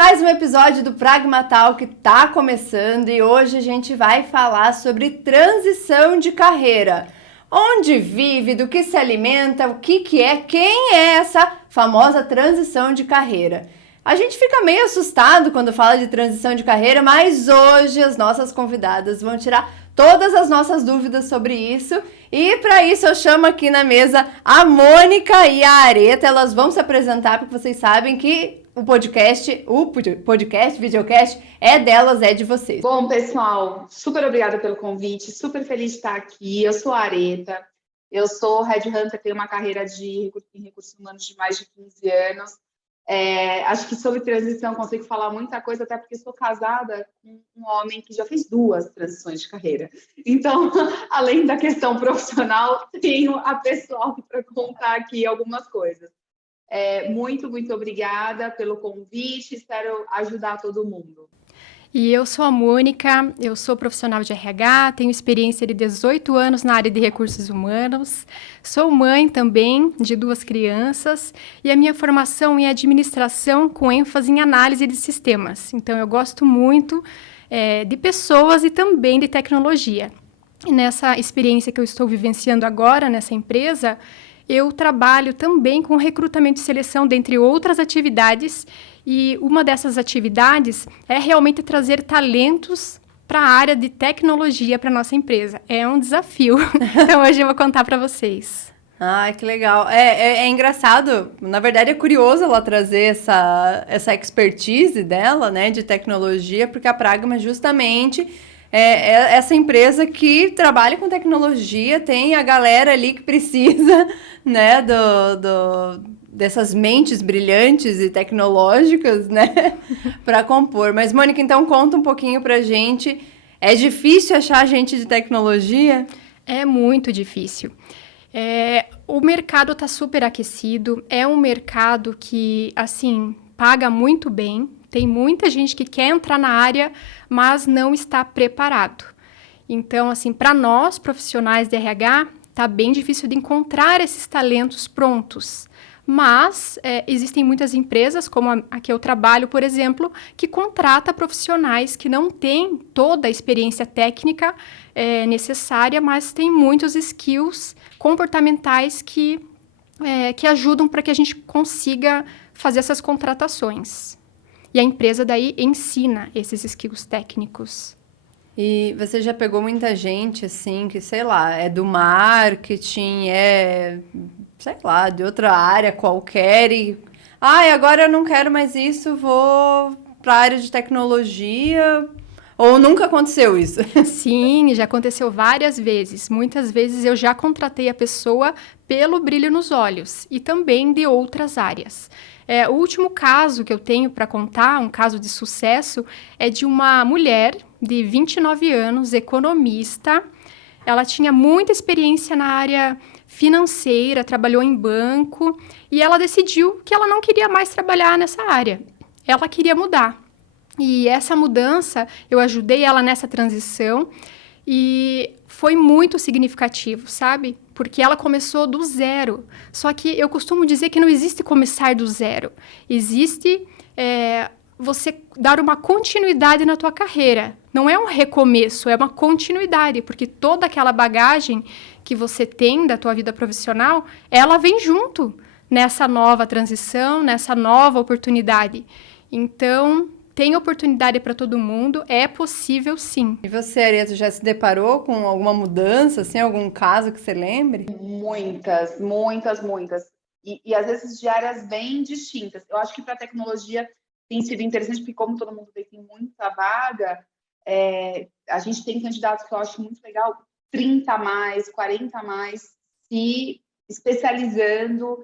mais um episódio do Pragmatal que tá começando e hoje a gente vai falar sobre transição de carreira. Onde vive, do que se alimenta, o que é, quem é essa famosa transição de carreira. A gente fica meio assustado quando fala de transição de carreira, mas hoje as nossas convidadas vão tirar todas as nossas dúvidas sobre isso. E para isso eu chamo aqui na mesa a Mônica e a Areta. Elas vão se apresentar porque vocês sabem que o podcast, videocast, é delas, é de vocês. Bom, pessoal, super obrigada pelo convite, super feliz de estar aqui. Eu sou a Areta, eu sou headhunter, tenho uma carreira em recursos humanos de mais de 15 anos. Acho que sobre transição consigo falar muita coisa, até porque sou casada com um homem que já fez 2 transições de carreira. Então, além da questão profissional, tenho a pessoal para contar aqui algumas coisas. Muito obrigada pelo convite, espero ajudar todo mundo. E eu sou a Mônica, eu sou profissional de RH, tenho experiência de 18 anos na área de recursos humanos, sou mãe também de 2 crianças e a minha formação é administração com ênfase em análise de sistemas. Então, eu gosto muito de pessoas e também de tecnologia. E nessa experiência que eu estou vivenciando agora nessa empresa, eu trabalho também com recrutamento e seleção, dentre outras atividades, e uma dessas atividades é realmente trazer talentos para a área de tecnologia para a nossa empresa. É um desafio, então hoje eu vou contar para vocês. Ai, que legal. É engraçado, na verdade é curioso ela trazer essa expertise dela, né, de tecnologia, porque a Pragma justamente é essa empresa que trabalha com tecnologia, tem a galera ali que precisa, né, dessas mentes brilhantes e tecnológicas, né, para compor. Mas, Mônica, então conta um pouquinho pra gente. É difícil achar gente de tecnologia? É muito difícil. O mercado está super aquecido, é um mercado que, assim, paga muito bem. Tem muita gente que quer entrar na área, mas não está preparado. Então, assim, para nós, profissionais de RH, está bem difícil de encontrar esses talentos prontos. Mas existem muitas empresas, como a que eu trabalho, por exemplo, que contrata profissionais que não têm toda a experiência técnica necessária, mas têm muitos skills comportamentais que ajudam para que a gente consiga fazer essas contratações. E a empresa daí ensina esses skills técnicos. E você já pegou muita gente, assim, que, sei lá, é do marketing, sei lá, de outra área qualquer e... agora eu não quero mais isso, vou para a área de tecnologia... Ou nunca aconteceu isso? Sim, já aconteceu várias vezes. Muitas vezes eu já contratei a pessoa pelo brilho nos olhos e também de outras áreas. O último caso que eu tenho para contar, um caso de sucesso, é de uma mulher de 29 anos, economista. Ela tinha muita experiência na área financeira, trabalhou em banco e ela decidiu que ela não queria mais trabalhar nessa área. Ela queria mudar. E essa mudança, eu ajudei ela nessa transição e foi muito significativo, sabe? Porque ela começou do zero. Só que eu costumo dizer que não existe começar do zero. Existe você dar uma continuidade na tua carreira. Não é um recomeço, é uma continuidade, porque toda aquela bagagem que você tem da tua vida profissional, ela vem junto nessa nova transição, nessa nova oportunidade. Então, tem oportunidade para todo mundo, é possível sim. E você, Areta, já se deparou com alguma mudança, assim, algum caso que você lembre? Muitas. E às vezes de áreas bem distintas. Eu acho que para a tecnologia tem sido interessante, porque como todo mundo vê que tem muita vaga, a gente tem candidatos que eu acho muito legal, 30 a mais, 40 a mais, se especializando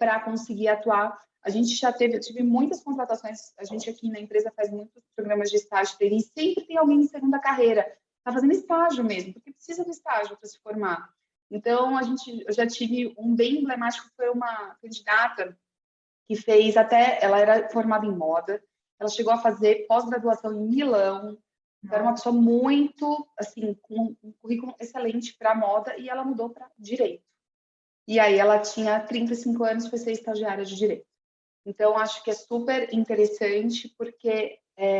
para conseguir atuar. Eu tive muitas contratações, a gente aqui na empresa faz muitos programas de estágio, e sempre tem alguém em segunda carreira, está fazendo estágio mesmo, porque precisa do estágio para se formar. Então, eu já tive um bem emblemático, foi uma candidata que ela era formada em moda, ela chegou a fazer pós-graduação em Milão, era uma pessoa muito, assim, com um currículo excelente para moda, e ela mudou para direito. E aí ela tinha 35 anos, foi ser estagiária de direito. Então, acho que é super interessante, porque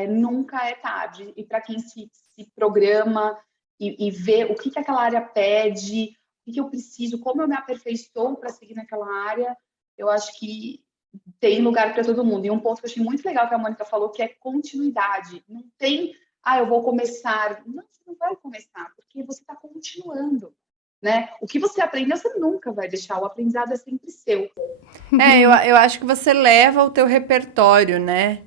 nunca é tarde. E para quem se programa e vê o que aquela área pede, o que eu preciso, como eu me aperfeiçoo para seguir naquela área, eu acho que tem lugar para todo mundo. E um ponto que eu achei muito legal que a Mônica falou, que é continuidade. Não tem, eu vou começar. Não, você não vai começar, porque você está continuando. Né? O que você aprendeu, você nunca vai deixar. O aprendizado é sempre seu. Eu acho que você leva o teu repertório, né?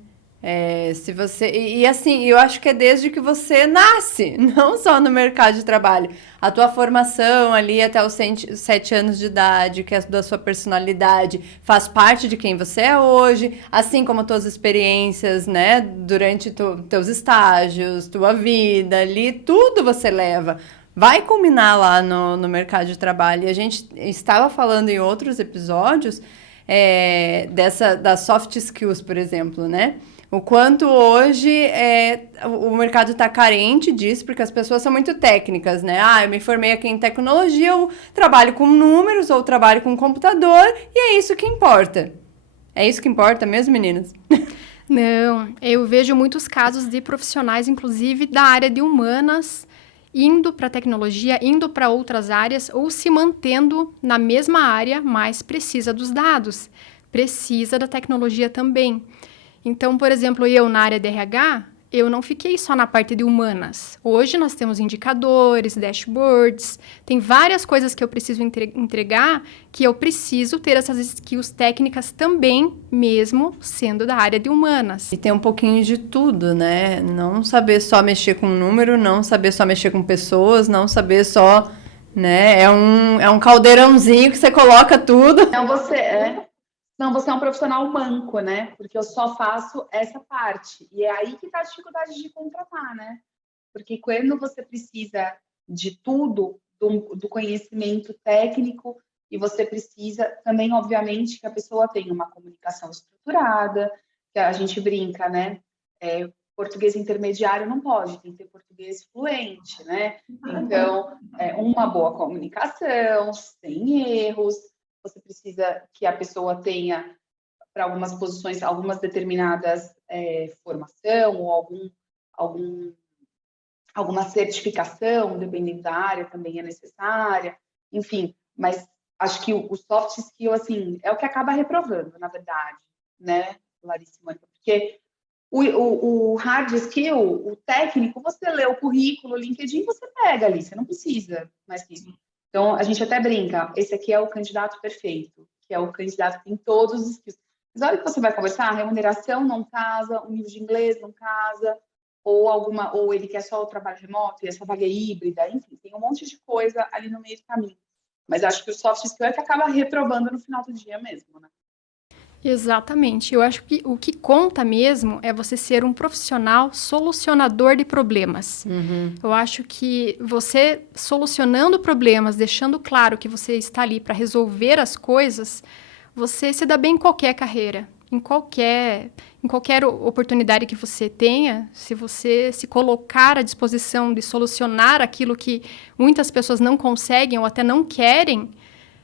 Se você assim, eu acho que é desde que você nasce, não só no mercado de trabalho. A tua formação ali até os 7 anos de idade, que é da sua personalidade, faz parte de quem você é hoje, assim como tuas experiências, né? Durante teus estágios, tua vida ali, tudo você leva. Vai culminar lá no mercado de trabalho. E a gente estava falando em outros episódios das soft skills, por exemplo, né? O quanto hoje o mercado está carente disso, porque as pessoas são muito técnicas, né? Eu me formei aqui em tecnologia, eu trabalho com números ou trabalho com computador e é isso que importa. É isso que importa mesmo, meninas? Não, eu vejo muitos casos de profissionais, inclusive da área de humanas, indo para a tecnologia, indo para outras áreas ou se mantendo na mesma área, mas precisa dos dados, precisa da tecnologia também. Então, por exemplo, eu na área de RH, eu não fiquei só na parte de humanas. Hoje nós temos indicadores, dashboards, tem várias coisas que eu preciso entregar que eu preciso ter essas skills técnicas também, mesmo sendo da área de humanas. E tem um pouquinho de tudo, né? Não saber só mexer com número, não saber só mexer com pessoas, não saber só, né? É um caldeirãozinho que você coloca tudo. Então, você é um profissional manco, né? Porque eu só faço essa parte. E é aí que está a dificuldade de contratar, né? Porque quando você precisa de tudo, do conhecimento técnico, e você precisa também, obviamente, que a pessoa tenha uma comunicação estruturada, que a gente brinca, né? Português intermediário não pode, tem que ter português fluente, né? Então, uma boa comunicação, sem erros. Você precisa que a pessoa tenha, para algumas posições, algumas determinadas formação ou alguma certificação, dependendo da área, também é necessária. Enfim, mas acho que o soft skill, assim, é o que acaba reprovando, na verdade, né, Larissa? Porque o hard skill, o técnico, você lê o currículo, o LinkedIn, você pega ali, você não precisa mais que isso. Então, a gente até brinca, esse aqui é o candidato perfeito, que é o candidato que tem todos os skills. Mas na hora que você vai conversar, a remuneração não casa, o nível de inglês não casa, ou ele quer só o trabalho remoto, e essa vaga é híbrida, enfim, tem um monte de coisa ali no meio do caminho. Mas acho que o soft skill é que acaba reprovando no final do dia mesmo, né? Exatamente. Eu acho que o que conta mesmo é você ser um profissional solucionador de problemas. Uhum. Eu acho que você solucionando problemas, deixando claro que você está ali para resolver as coisas, você se dá bem em qualquer carreira, em qualquer oportunidade que você tenha, se você se colocar à disposição de solucionar aquilo que muitas pessoas não conseguem ou até não querem,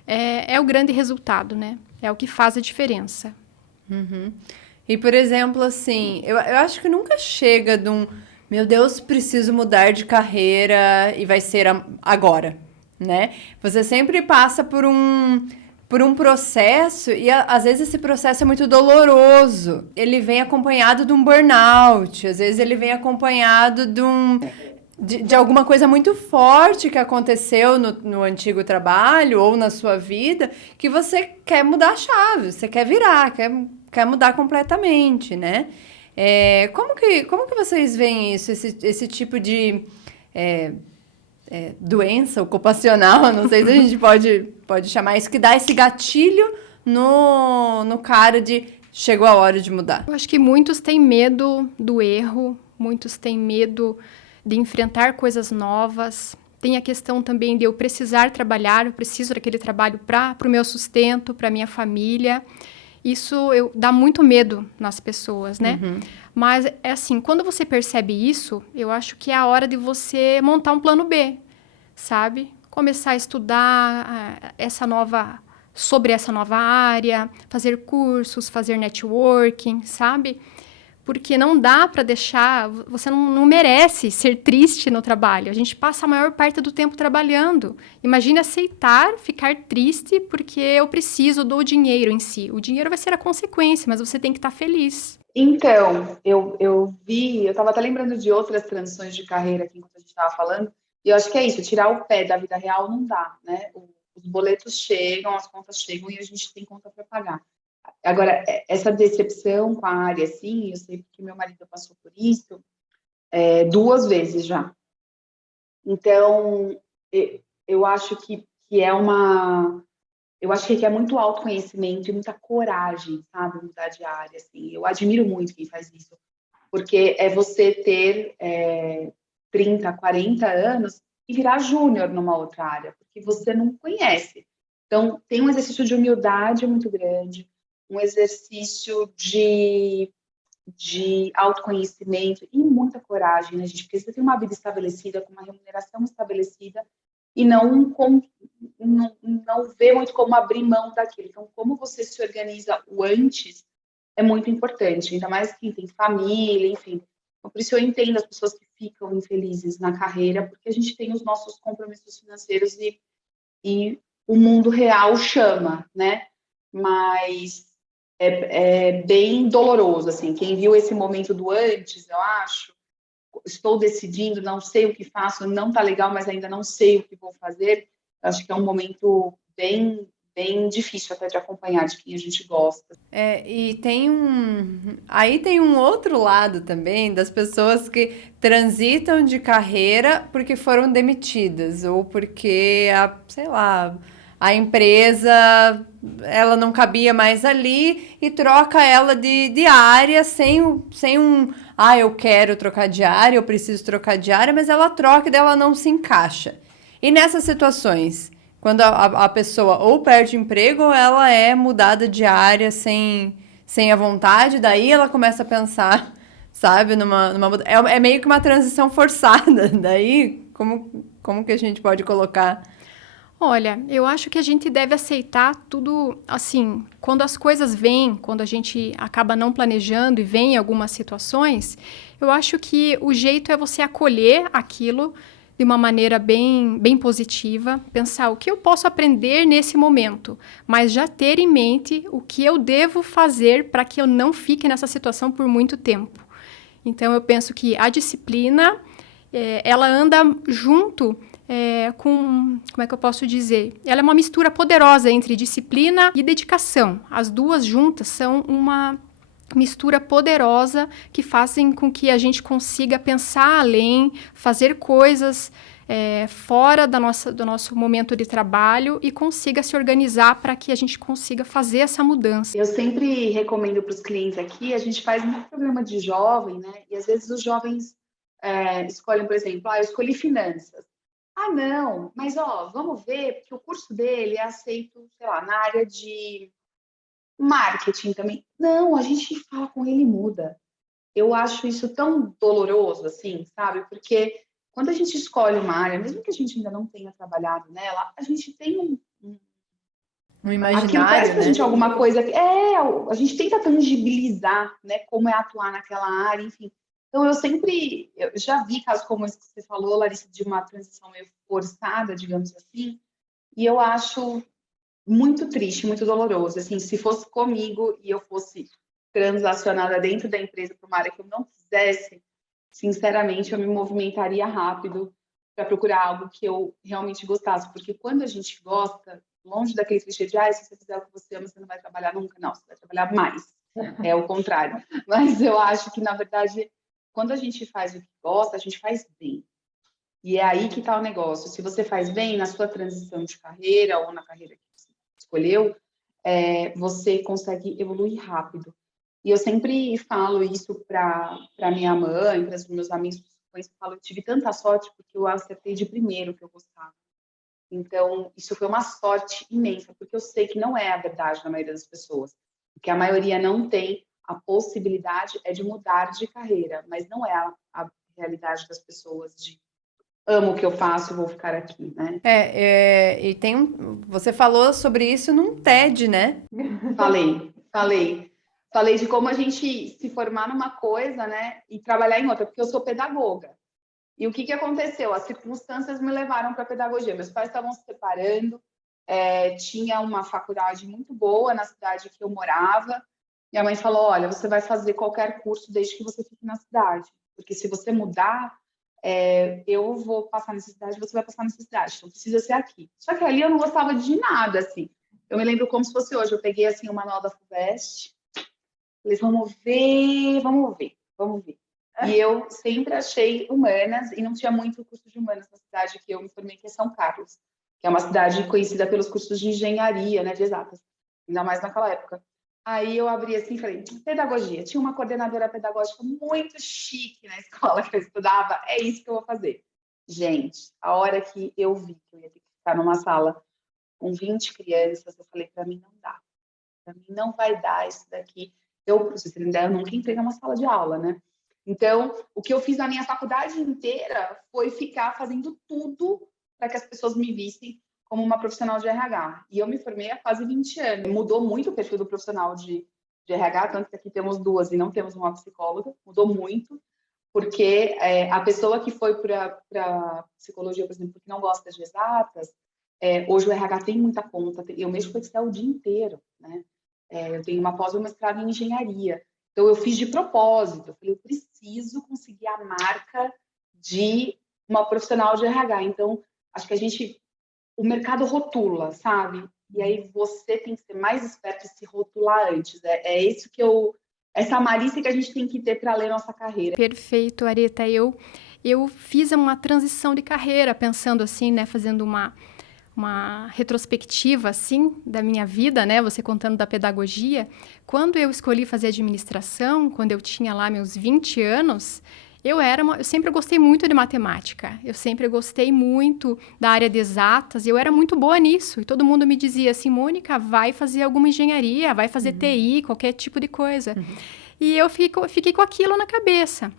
é o grande resultado, né? É o que faz a diferença. Uhum. E, por exemplo, assim, eu acho que nunca chega de um, meu Deus, preciso mudar de carreira e vai ser agora, né? Você sempre passa por um processo e às vezes esse processo é muito doloroso. Ele vem acompanhado de um burnout, às vezes ele vem acompanhado de alguma coisa muito forte que aconteceu no antigo trabalho ou na sua vida, que você quer mudar a chave, você quer virar, quer mudar completamente, né? Como que vocês veem isso, esse tipo de doença ocupacional, não sei se a gente pode chamar isso, que dá esse gatilho no cara de chegou a hora de mudar? Eu acho que muitos têm medo do erro, muitos têm medo de enfrentar coisas novas. Tem a questão também de eu precisar trabalhar, eu preciso daquele trabalho para o meu sustento, para a minha família. Isso dá muito medo nas pessoas, né? Uhum. Mas, é assim, quando você percebe isso, eu acho que é a hora de você montar um plano B, sabe? Começar a estudar essa nova sobre essa nova área, fazer cursos, fazer networking, sabe? Porque não dá para deixar, você não merece ser triste no trabalho. A gente passa a maior parte do tempo trabalhando. Imagine aceitar ficar triste porque eu preciso do dinheiro em si. O dinheiro vai ser a consequência, mas você tem que estar feliz. Então, eu estava até lembrando de outras transições de carreira aqui enquanto a gente estava falando, e eu acho que é isso, tirar o pé da vida real não dá, né? Os boletos chegam, as contas chegam e a gente tem conta para pagar. Agora, essa decepção com a área, assim, eu sei porque meu marido passou por isso, 2 vezes já. Então, eu acho que é uma. Eu acho que requer muito autoconhecimento e muita coragem, sabe? Mudar de área, assim. Eu admiro muito quem faz isso, porque é você ter 30, 40 anos e virar júnior numa outra área, porque você não conhece. Então, tem um exercício de humildade muito grande, um exercício de autoconhecimento e muita coragem, né, gente? Porque você tem uma vida estabelecida, com uma remuneração estabelecida, e não vê muito como abrir mão daquilo. Então, como você se organiza o antes é muito importante, ainda mais quem tem família, enfim. Então, por isso eu entendo as pessoas que ficam infelizes na carreira, porque a gente tem os nossos compromissos financeiros e o mundo real chama, né? Mas é bem doloroso, assim. Quem viu esse momento do antes, eu acho, estou decidindo, não sei o que faço, não tá legal, mas ainda não sei o que vou fazer. Acho que é um momento bem difícil até de acompanhar de quem a gente gosta. E aí tem um outro lado também das pessoas que transitam de carreira porque foram demitidas ou porque sei lá, a empresa ela não cabia mais ali e troca ela de área sem eu quero trocar de área, eu preciso trocar de área, mas ela troca e dela não se encaixa. E nessas situações, quando a pessoa ou perde emprego ou ela é mudada de área sem a vontade, daí ela começa a pensar, sabe, é meio que uma transição forçada. Daí, como que a gente pode colocar? Olha, eu acho que a gente deve aceitar tudo, assim, quando as coisas vêm, quando a gente acaba não planejando e vem algumas situações, eu acho que o jeito é você acolher aquilo de uma maneira bem positiva, pensar o que eu posso aprender nesse momento, mas já ter em mente o que eu devo fazer para que eu não fique nessa situação por muito tempo. Então, eu penso que a disciplina, ela anda junto com, como é que eu posso dizer? Ela é uma mistura poderosa entre disciplina e dedicação. As duas juntas são uma mistura poderosa que fazem com que a gente consiga pensar além, fazer coisas fora do nosso momento de trabalho e consiga se organizar para que a gente consiga fazer essa mudança. Eu sempre recomendo para os clientes aqui, a gente faz muito programa de jovem, né? E às vezes os jovens escolhem, por exemplo, eu escolhi finanças. Ah, não, mas vamos ver, porque o curso dele é aceito, sei lá, na área de marketing também. Não, a gente fala com ele e muda. Eu acho isso tão doloroso, assim, sabe? Porque quando a gente escolhe uma área, mesmo que a gente ainda não tenha trabalhado nela, a gente tem Um aquilo parece imaginário, pra gente né? alguma coisa a gente tenta tangibilizar, né, como é atuar naquela área, enfim. Então eu já vi casos como esse que você falou, Larissa, de uma transição meio forçada, digamos assim, e eu acho muito triste, muito doloroso. Assim, se fosse comigo e eu fosse transacionada dentro da empresa para uma área que eu não quisesse, sinceramente, eu me movimentaria rápido para procurar algo que eu realmente gostasse, porque quando a gente gosta, longe daquele clichê de se você fizer o que você ama, você não vai trabalhar nunca. Não, você vai trabalhar mais. É o contrário. Mas eu acho que, na verdade, quando a gente faz o que gosta, a gente faz bem. E é aí que está o negócio. Se você faz bem na sua transição de carreira ou na carreira que você escolheu, você consegue evoluir rápido. E eu sempre falo isso para minha mãe, para os meus amigos, eu falo, eu tive tanta sorte porque eu acertei de primeiro o que eu gostava. Então, isso foi uma sorte imensa, porque eu sei que não é a verdade na maioria das pessoas. O que a maioria não tem a possibilidade é de mudar de carreira, mas não é a realidade das pessoas de amo o que eu faço e vou ficar aqui, né? E tem você falou sobre isso num TED, né? Falei de como a gente se formar numa coisa, né, e trabalhar em outra, porque eu sou pedagoga. E o que aconteceu? As circunstâncias me levaram para a pedagogia. Meus pais estavam se separando, tinha uma faculdade muito boa na cidade que eu morava. Minha mãe falou: olha, você vai fazer qualquer curso desde que você fique na cidade, porque se você mudar, eu vou passar necessidade, você vai passar necessidade, então precisa ser aqui. Só que ali eu não gostava de nada, assim. Eu me lembro como se fosse hoje. Eu peguei assim o manual da FUVEST, falei: vamos ver. E eu sempre achei humanas, e não tinha muito curso de humanas na cidade que eu me formei, que é São Carlos, que é uma cidade conhecida pelos cursos de engenharia, né, de exatas, ainda mais naquela época. Aí eu abri assim e falei: pedagogia. Tinha uma coordenadora pedagógica muito chique na escola que eu estudava, é isso que eu vou fazer. Gente, a hora que eu vi que eu ia ter que ficar numa sala com 20 crianças, eu falei: para mim não dá. Para mim não vai dar isso daqui. Pra vocês terem ideia, eu nunca entrei numa sala de aula, né? Então, o que eu fiz na minha faculdade inteira foi ficar fazendo tudo para que as pessoas me vissem como uma profissional de RH. E eu me formei há quase 20 anos. Mudou muito o perfil do profissional de RH, tanto que aqui temos duas e não temos uma psicóloga. Mudou muito, porque a pessoa que foi para psicologia, por exemplo, que não gosta de exatas, hoje o RH tem muita conta. Eu mesmo com Excel o dia inteiro, né? Eu tenho uma pós e um mestrado em engenharia. Então, eu fiz de propósito. Eu falei: eu preciso conseguir a marca de uma profissional de RH. Então, acho que o mercado rotula, sabe? E aí você tem que ser mais esperto e se rotular antes. É isso essa malícia que a gente tem que ter para ler nossa carreira. Perfeito, Areta. Eu fiz uma transição de carreira, pensando assim, né, fazendo uma retrospectiva, assim, da minha vida, né? Você contando da pedagogia. Quando eu escolhi fazer administração, quando eu tinha lá meus 20 anos, eu sempre gostei muito de matemática. Eu sempre gostei muito da área de exatas. Eu era muito boa nisso. E todo mundo me dizia assim: Mônica, vai fazer alguma engenharia, vai fazer TI, qualquer tipo de coisa. E eu fiquei com aquilo na cabeça.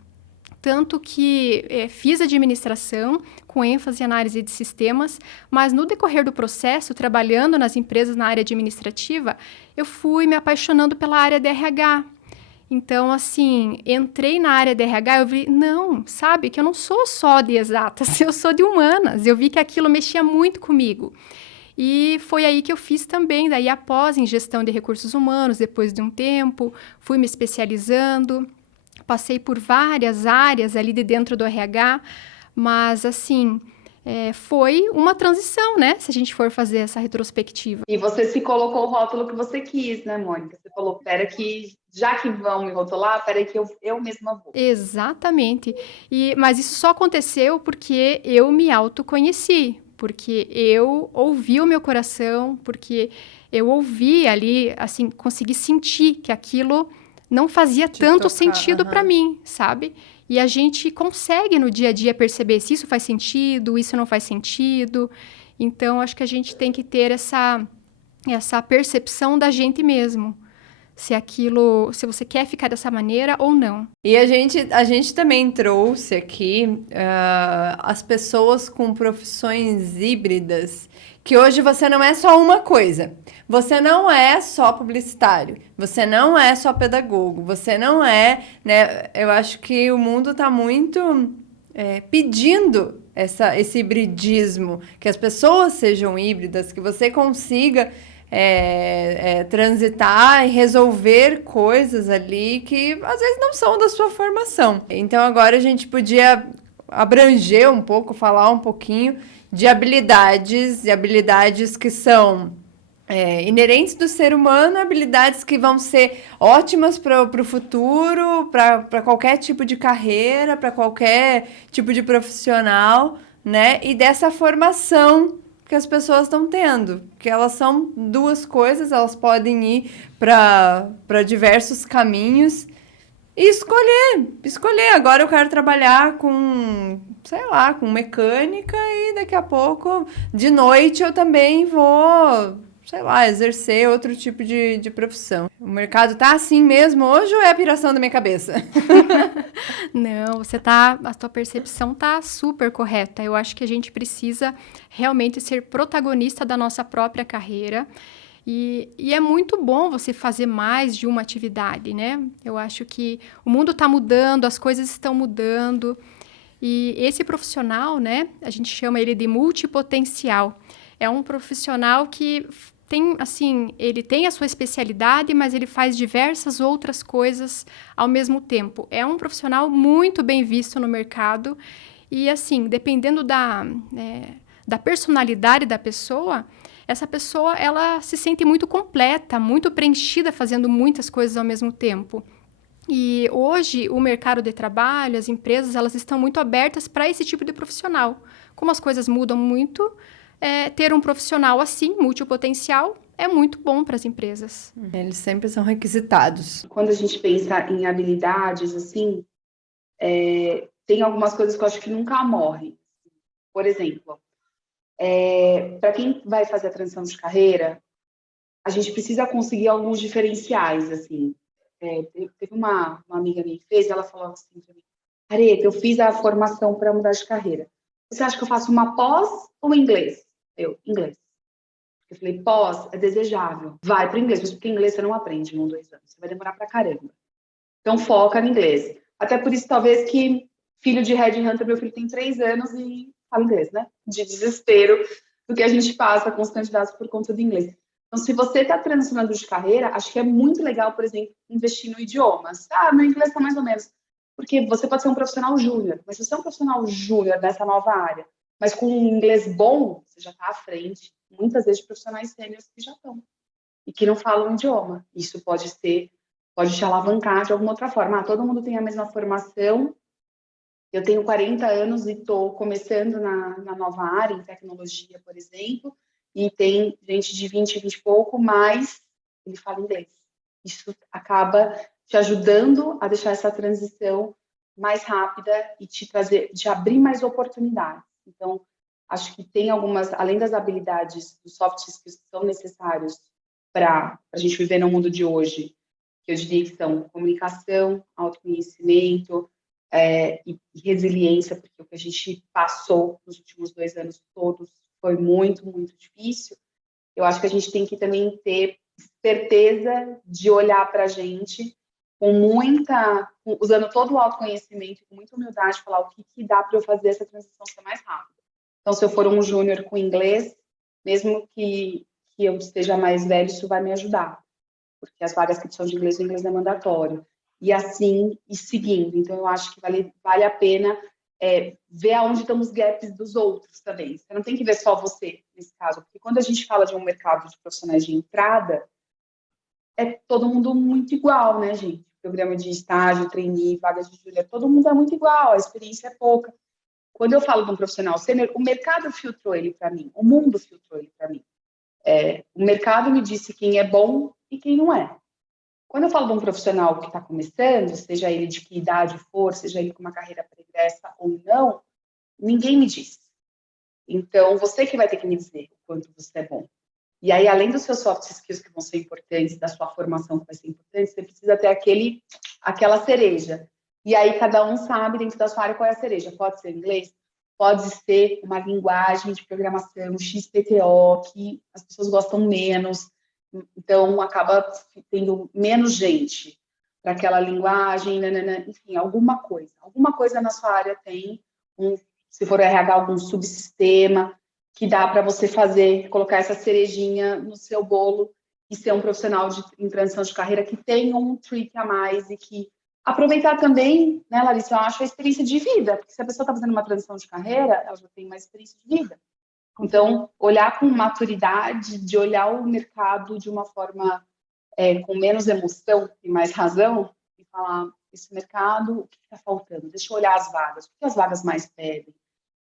Tanto que fiz administração com ênfase em análise de sistemas, mas no decorrer do processo, trabalhando nas empresas na área administrativa, eu fui me apaixonando pela área de RH. Então, assim, entrei na área de RH, eu vi, não, sabe, que eu não sou só de exatas, eu sou de humanas. Eu vi que aquilo mexia muito comigo. E foi aí que eu fiz também, daí após em gestão de recursos humanos, depois de um tempo, fui me especializando. Passei por várias áreas ali de dentro do RH, mas, assim, foi uma transição, né? Se a gente for fazer essa retrospectiva. E você se colocou o rótulo que você quis, né, Mônica? Você falou: pera que, já que vão me rotular, pera que eu mesma vou. Exatamente. Mas isso só aconteceu porque eu me autoconheci, porque eu ouvi o meu coração, porque eu ouvi ali, assim, consegui sentir que aquilo não fazia tanto sentido para mim, sabe? E a gente consegue no dia a dia perceber se isso faz sentido, isso não faz sentido. Então, acho que a gente tem que ter essa percepção da gente mesmo. Se você quer ficar dessa maneira ou não. E a gente também trouxe aqui as pessoas com profissões híbridas, que hoje você não é só uma coisa. Você não é só publicitário, você não é só pedagogo, você não é, né? Eu acho que o mundo está muito pedindo esse hibridismo, que as pessoas sejam híbridas, que você consiga transitar e resolver coisas ali que às vezes não são da sua formação. Então agora a gente podia abranger um pouco, falar um pouquinho de habilidades que são inerentes do ser humano, habilidades que vão ser ótimas para o futuro, para qualquer tipo de carreira, para qualquer tipo de profissional, né? E dessa formação que as pessoas estão tendo, que elas são duas coisas, elas podem ir para diversos caminhos e escolher. Agora eu quero trabalhar com, sei lá, com mecânica e daqui a pouco, de noite, eu também vou, sei lá, exercer outro tipo de profissão. O mercado tá assim mesmo hoje ou é a piração da minha cabeça? Não, a tua percepção tá super correta. Eu acho que a gente precisa realmente ser protagonista da nossa própria carreira. E é muito bom você fazer mais de uma atividade, né? Eu acho que o mundo está mudando, as coisas estão mudando. E esse profissional, né? A gente chama ele de multipotencial. É um profissional que tem, assim, ele tem a sua especialidade, mas ele faz diversas outras coisas ao mesmo tempo. É um profissional muito bem visto no mercado e, assim, dependendo da personalidade da pessoa, essa pessoa, ela se sente muito completa, muito preenchida fazendo muitas coisas ao mesmo tempo. E hoje, o mercado de trabalho, as empresas, elas estão muito abertas para esse tipo de profissional. Como as coisas mudam muito, ter um profissional assim, multipotencial, é muito bom para as empresas. Eles sempre são requisitados. Quando a gente pensa em habilidades, assim, tem algumas coisas que eu acho que nunca morrem. Por exemplo, para quem vai fazer a transição de carreira, a gente precisa conseguir alguns diferenciais, assim. Teve uma amiga minha que fez, ela falou assim para mim, Areta, eu fiz a formação para mudar de carreira. Você acha que eu faço uma pós ou inglês? Inglês. Eu falei, pós é desejável. Vai para o inglês, mas porque inglês você não aprende em 2 anos. Você vai demorar para caramba. Então, foca no inglês. Até por isso, talvez, que filho de Headhunter, meu filho tem 3 anos e fala inglês, né? De desespero do que a gente passa com os candidatos por conta do inglês. Então, se você está transicionando de carreira, acho que é muito legal, por exemplo, investir no idiomas. Meu inglês está mais ou menos. Porque você pode ser um profissional júnior, mas se você é um profissional júnior dessa nova área, mas com um inglês bom, você já está à frente, muitas vezes, de profissionais sêniores que já estão e que não falam o idioma. Isso pode te alavancar de alguma outra forma. Todo mundo tem a mesma formação. Eu tenho 40 anos e estou começando na nova área, em tecnologia, por exemplo, e tem gente de 20 e pouco, mas ele fala inglês. Isso acaba te ajudando a deixar essa transição mais rápida e te abrir mais oportunidades. Então, acho que tem algumas, além das habilidades, dos soft skills que são necessários para a gente viver no mundo de hoje, que eu diria que são comunicação, autoconhecimento e resiliência, porque o que a gente passou nos últimos 2 anos todos foi muito, muito difícil. Eu acho que a gente tem que também ter certeza de olhar para a gente usando todo o autoconhecimento, com muita humildade, falar o que dá para eu fazer essa transição ser mais rápida. Então, se eu for um júnior com inglês, mesmo que eu esteja mais velho, isso vai me ajudar, porque as vagas que precisam de inglês, o inglês é mandatório. E assim, e seguindo. Então, eu acho que vale a pena ver aonde estão os gaps dos outros também. Você não tem que ver só você, nesse caso, porque quando a gente fala de um mercado de profissionais de entrada, é todo mundo muito igual, né, gente? Programa de estágio, trainee, vagas de júnior, todo mundo é muito igual, a experiência é pouca. Quando eu falo de um profissional sênior, o mercado filtrou ele para mim, o mundo filtrou ele para mim. O mercado me disse quem é bom e quem não é. Quando eu falo de um profissional que está começando, seja ele de que idade for, seja ele com uma carreira pregressa ou não, ninguém me disse. Então, você que vai ter que me dizer o quanto você é bom. E aí, além dos seus soft skills que vão ser importantes, da sua formação que vai ser importante, você precisa ter aquela cereja. E aí, cada um sabe dentro da sua área qual é a cereja. Pode ser inglês, pode ser uma linguagem de programação, XPTO, que as pessoas gostam menos. Então, acaba tendo menos gente para aquela linguagem, enfim, alguma coisa. Alguma coisa na sua área tem, se for RH, algum subsistema que dá para você colocar essa cerejinha no seu bolo e ser um profissional em transição de carreira que tem um trick a mais e que aproveitar também, né, Larissa, eu acho a experiência de vida, porque se a pessoa está fazendo uma transição de carreira, ela já tem mais experiência de vida. Então, olhar com maturidade, de olhar o mercado de uma forma com menos emoção e mais razão, e falar, esse mercado, o que está faltando? Deixa eu olhar as vagas, o que as vagas mais pedem,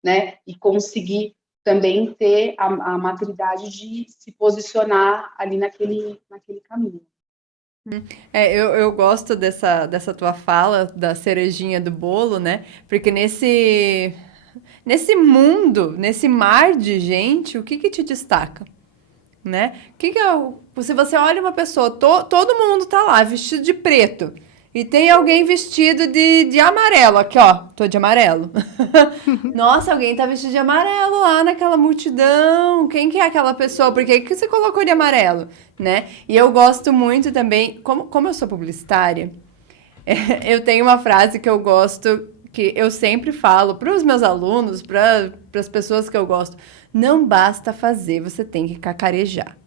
né? E conseguir também ter a maturidade de se posicionar ali naquele caminho. Eu gosto dessa tua fala, da cerejinha do bolo, né? Porque nesse mundo, nesse mar de gente, o que te destaca? né? Se você olha uma pessoa, todo mundo tá lá vestido de preto e tem alguém vestido de amarelo, aqui ó, tô de amarelo. Nossa, alguém tá vestido de amarelo lá naquela multidão. Quem que é aquela pessoa? Por que você colocou de amarelo, né? E eu gosto muito também, como eu sou publicitária, eu tenho uma frase que eu gosto, que eu sempre falo para os meus alunos, para as pessoas que eu gosto. Não basta fazer, você tem que cacarejar.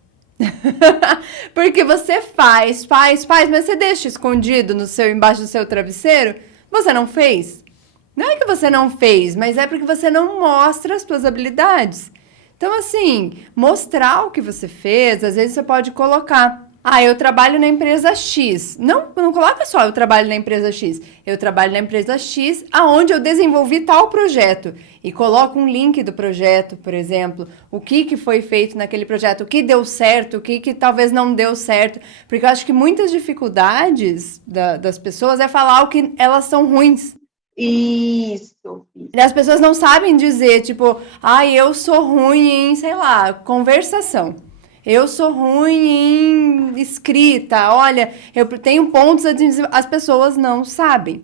Porque você faz, mas você deixa escondido embaixo do seu travesseiro? Você não fez? Não é que você não fez, mas é porque você não mostra as suas habilidades. Então, assim, mostrar o que você fez, às vezes você pode colocar. Ah, eu trabalho na empresa X. Não coloca só eu trabalho na empresa X. Eu trabalho na empresa X, aonde eu desenvolvi tal projeto. E coloca um link do projeto, por exemplo. O que foi feito naquele projeto, o que deu certo, o que talvez não deu certo. Porque eu acho que muitas dificuldades das pessoas é falar o que elas são ruins. Isso. E as pessoas não sabem dizer, tipo, eu sou ruim em, sei lá, conversação. Eu sou ruim em escrita. Olha, eu tenho pontos a dizer. As pessoas não sabem.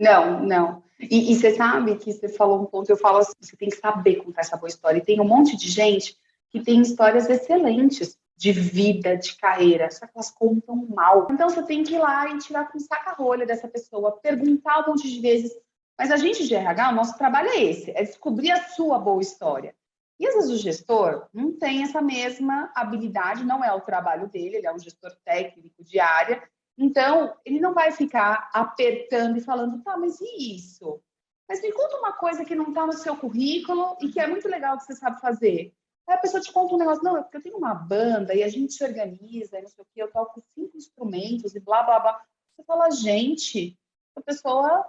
Não. E você sabe que você falou um ponto, eu falo assim, você tem que saber contar essa boa história. E tem um monte de gente que tem histórias excelentes de vida, de carreira, só que elas contam mal. Então você tem que ir lá e tirar com saca-rolha dessa pessoa, perguntar um monte de vezes. Mas a gente de RH, o nosso trabalho é esse, é descobrir a sua boa história. E às vezes o gestor não tem essa mesma habilidade, não é o trabalho dele, ele é um gestor técnico de área, então ele não vai ficar apertando e falando, tá, mas e isso? Mas me conta uma coisa que não está no seu currículo e que é muito legal que você sabe fazer. Aí a pessoa te conta um negócio, não, é porque eu tenho uma banda e a gente se organiza, e não sei o quê, eu toco 5 instrumentos e blá, blá, blá. Você fala, gente, a pessoa...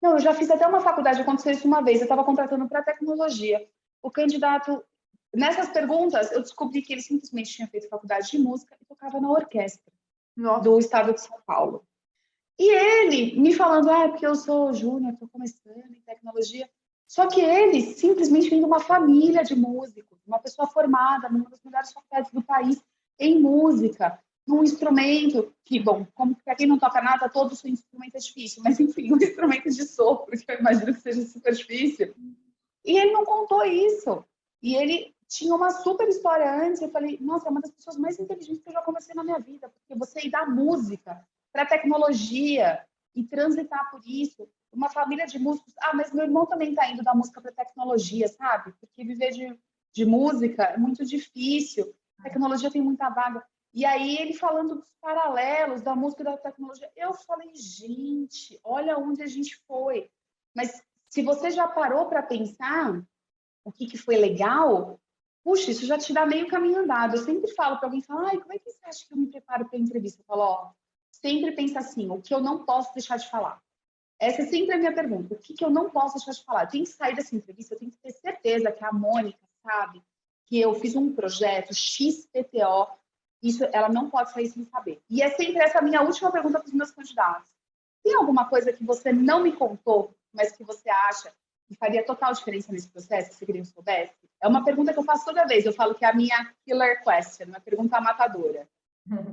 Não, eu já fiz até uma faculdade, aconteceu isso uma vez, eu estava contratando para tecnologia. O candidato, nessas perguntas, eu descobri que ele simplesmente tinha feito faculdade de música e tocava na orquestra do estado de São Paulo. E ele me falando, porque eu sou júnior, estou começando em tecnologia. Só que ele simplesmente vem de uma família de músicos, uma pessoa formada numa das melhores faculdades do país em música, num instrumento que, bom, como para quem não toca nada, todo o seu instrumento é difícil, mas enfim, um instrumento de sopro, que eu imagino que seja super difícil. E ele não contou isso. E ele tinha uma super história antes. Eu falei, nossa, é uma das pessoas mais inteligentes que eu já conheci na minha vida, porque você ir da música para a tecnologia e transitar por isso, uma família de músicos. Mas meu irmão também está indo da música para a tecnologia, sabe? Porque viver de música é muito difícil. A tecnologia tem muita vaga. E aí ele falando dos paralelos da música e da tecnologia. Eu falei, gente, olha onde a gente foi. Mas se você já parou para pensar o que foi legal, puxa, isso já te dá meio caminho andado. Eu sempre falo para alguém, como é que você acha que eu me preparo para a entrevista? Eu falo, sempre pensa assim, o que eu não posso deixar de falar. Essa é sempre a minha pergunta, o que eu não posso deixar de falar? Eu tenho que sair dessa entrevista, eu tenho que ter certeza que a Mônica sabe que eu fiz um projeto XPTO, isso ela não pode sair sem saber. E é sempre essa a minha última pergunta para os meus candidatos. Tem alguma coisa que você não me contou, mas que você acha que faria total diferença nesse processo, que você queria que eu soubesse? É uma pergunta que eu faço toda vez. Eu falo que é a minha killer question, uma pergunta matadora.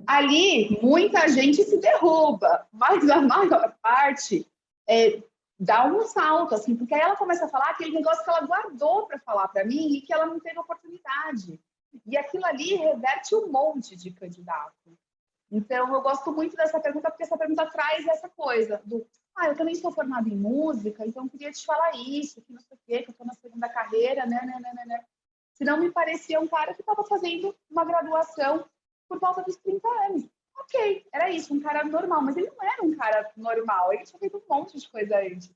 Ali, muita gente se derruba, mas a maior parte dá um salto, assim, porque aí ela começa a falar aquele negócio que ela guardou para falar para mim e que ela não teve oportunidade. E aquilo ali reverte um monte de candidato. Então, eu gosto muito dessa pergunta, porque essa pergunta traz essa coisa do eu também sou formada em música, então eu queria te falar isso, que não sei o quê, que eu estou na segunda carreira, né. Senão me parecia um cara que estava fazendo uma graduação por volta dos 30 anos. Ok, era isso, um cara normal, mas ele não era um cara normal, ele tinha feito um monte de coisa antes.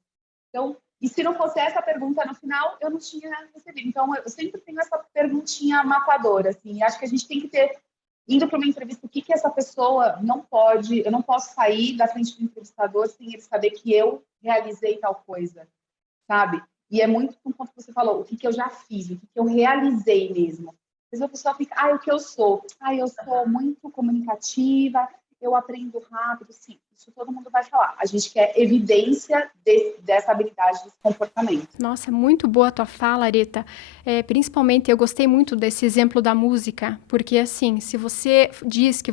Então, e se não fosse essa pergunta no final, eu não tinha recebido. Então, eu sempre tenho essa perguntinha matadora, assim, acho que a gente tem que ter, indo para uma entrevista, o que essa pessoa não pode, eu não posso sair da frente do entrevistador sem ele saber que eu realizei tal coisa, sabe? E é muito com quanto você falou, o que eu já fiz, o que eu realizei mesmo. Às vezes a pessoa fica, o que eu sou? Eu sou muito comunicativa, eu aprendo rápido, sim, isso todo mundo vai falar. A gente quer evidência dessa habilidade, desse comportamento. Nossa, muito boa a tua fala, Areta. Principalmente, eu gostei muito desse exemplo da música, porque assim, se você diz que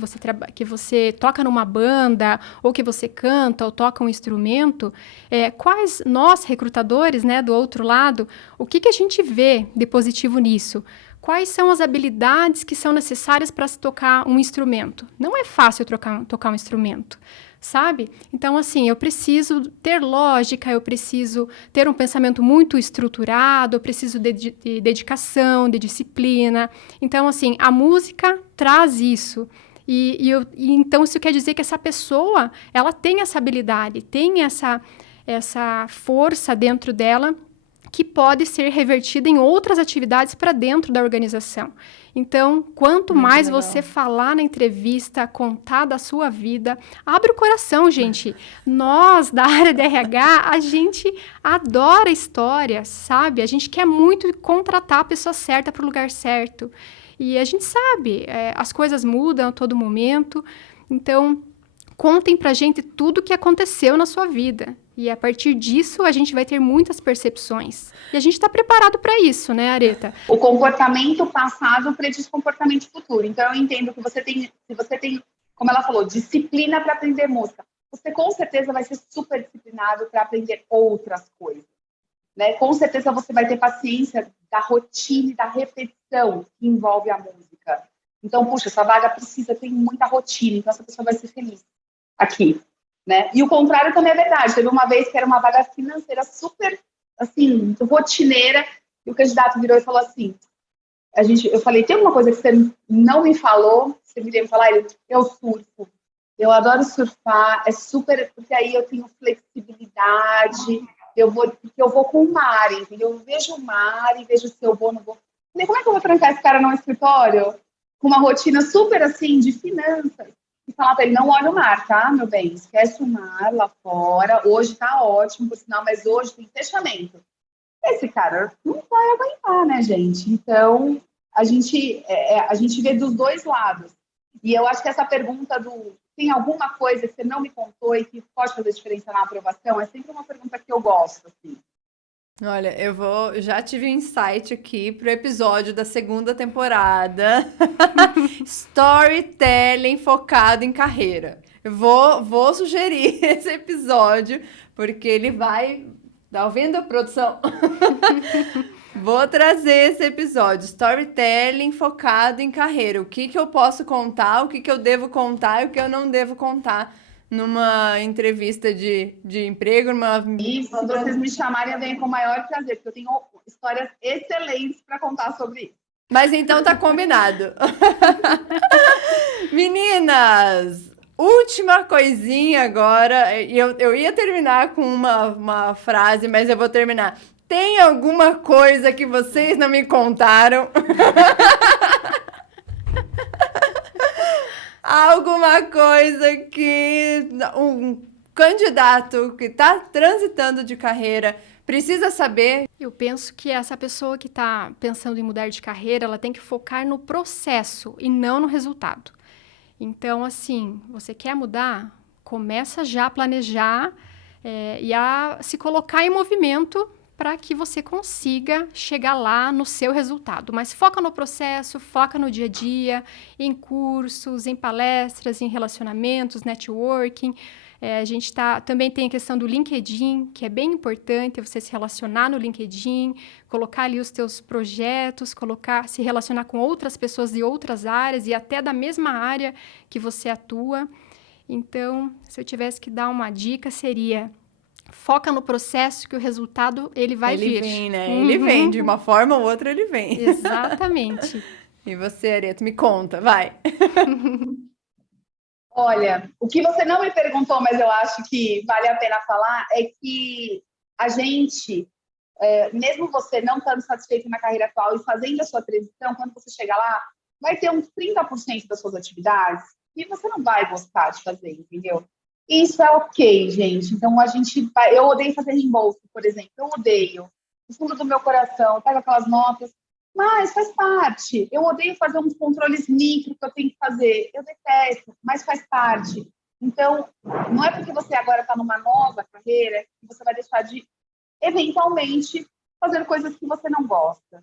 você toca numa banda, ou que você canta, ou toca um instrumento, quais nós, recrutadores, né, do outro lado, o que a gente vê de positivo nisso? Quais são as habilidades que são necessárias para se tocar um instrumento? Não é fácil tocar um instrumento, sabe? Então, assim, eu preciso ter lógica, eu preciso ter um pensamento muito estruturado, eu preciso de dedicação, de disciplina. Então, assim, a música traz isso. Então, isso quer dizer que essa pessoa, ela tem essa habilidade, tem essa força dentro dela, que pode ser revertida em outras atividades para dentro da organização. Então, quanto Muito mais legal. você falar na entrevista, contar da sua vida, abre o coração, gente. Nós, da área de RH, a gente adora histórias, sabe? A gente quer muito contratar a pessoa certa para o lugar certo. E a gente sabe, as coisas mudam a todo momento. Então, contem pra gente tudo o que aconteceu na sua vida. E a partir disso, a gente vai ter muitas percepções. E a gente está preparado para isso, né, Areta? O comportamento passado prediz comportamento futuro. Então, eu entendo que se você tem, como ela falou, disciplina para aprender música, você com certeza vai ser super disciplinado para aprender outras coisas. Né? Com certeza você vai ter paciência da rotina e da repetição que envolve a música. Então, puxa, essa vaga tem muita rotina, então essa pessoa vai ser feliz aqui. Né? E o contrário também é verdade. Teve uma vez que era uma vaga financeira super, assim, rotineira, e o candidato virou e falou assim, eu falei, tem alguma coisa que você não me falou? Você me deve falar? Eu surfo. Eu adoro surfar, é super, porque aí eu tenho flexibilidade, porque eu vou com o mar, entendeu? Eu vejo o mar e vejo se eu vou ou não vou. Falei, como é que eu vou trancar esse cara no escritório? Com uma rotina super, assim, de finanças. E falar para ele, não olha o mar, tá, meu bem? Esquece o mar lá fora. Hoje tá ótimo, por sinal, mas hoje tem fechamento. Esse cara não vai aguentar, né, gente? Então, a gente vê dos dois lados. E eu acho que essa pergunta tem alguma coisa que você não me contou e que pode fazer diferença na aprovação? É sempre uma pergunta que eu gosto, assim. Olha, já tive um insight aqui pro episódio da segunda temporada. Storytelling focado em carreira. Eu vou sugerir esse episódio, porque ele vai... Tá ouvindo, produção? Vou trazer esse episódio. Storytelling focado em carreira. O que eu posso contar, o que eu devo contar e o que eu não devo contar numa entrevista de emprego, E se vocês me chamarem, eu venho com o maior prazer, porque eu tenho histórias excelentes para contar sobre isso. Mas então tá combinado. Meninas, última coisinha agora. Eu ia terminar com uma frase, mas eu vou terminar. Tem alguma coisa que vocês não me contaram? Alguma coisa que um candidato que está transitando de carreira precisa saber? Eu penso que essa pessoa que está pensando em mudar de carreira, ela tem que focar no processo e não no resultado. Então, assim, você quer mudar? Começa já a planejar e a se colocar em movimento para que você consiga chegar lá no seu resultado. Mas foca no processo, foca no dia a dia, em cursos, em palestras, em relacionamentos, networking. A gente também tem a questão do LinkedIn, que é bem importante, você se relacionar no LinkedIn, colocar ali os teus projetos, se relacionar com outras pessoas de outras áreas e até da mesma área que você atua. Então, se eu tivesse que dar uma dica, seria... Foca no processo que o resultado ele vai vir. Ele vem, né? Ele vem, de uma forma ou outra ele vem. Exatamente. E você, Areta, me conta, vai. Olha, o que você não me perguntou, mas eu acho que vale a pena falar, é que a gente, mesmo você não estando satisfeito na carreira atual e fazendo a sua transição, quando você chegar lá, vai ter uns 30% das suas atividades que você não vai gostar de fazer, entendeu? Isso é ok, gente. Então, eu odeio fazer reembolso, por exemplo. Eu odeio. No fundo do meu coração, eu pego aquelas notas. Mas faz parte. Eu odeio fazer uns controles micro que eu tenho que fazer. Eu detesto, mas faz parte. Então, não é porque você agora está numa nova carreira que você vai deixar de, eventualmente, fazer coisas que você não gosta.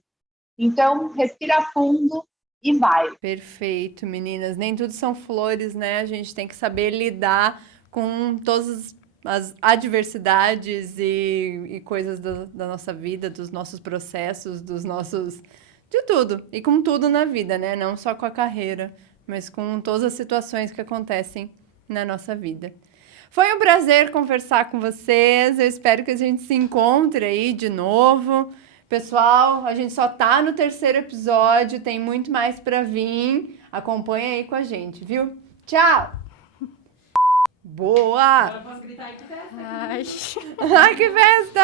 Então, respira fundo e vai. Perfeito, meninas. Nem tudo são flores, né? A gente tem que saber lidar com todas as adversidades e coisas da nossa vida, dos nossos processos, dos nossos... de tudo. E com tudo na vida, né? Não só com a carreira, mas com todas as situações que acontecem na nossa vida. Foi um prazer conversar com vocês. Eu espero que a gente se encontre aí de novo. Pessoal, a gente só tá no 3º episódio, tem muito mais pra vir. Acompanha aí com a gente, viu? Tchau! Boa! Agora eu posso gritar aí que festa. Ai. Ai, que festa!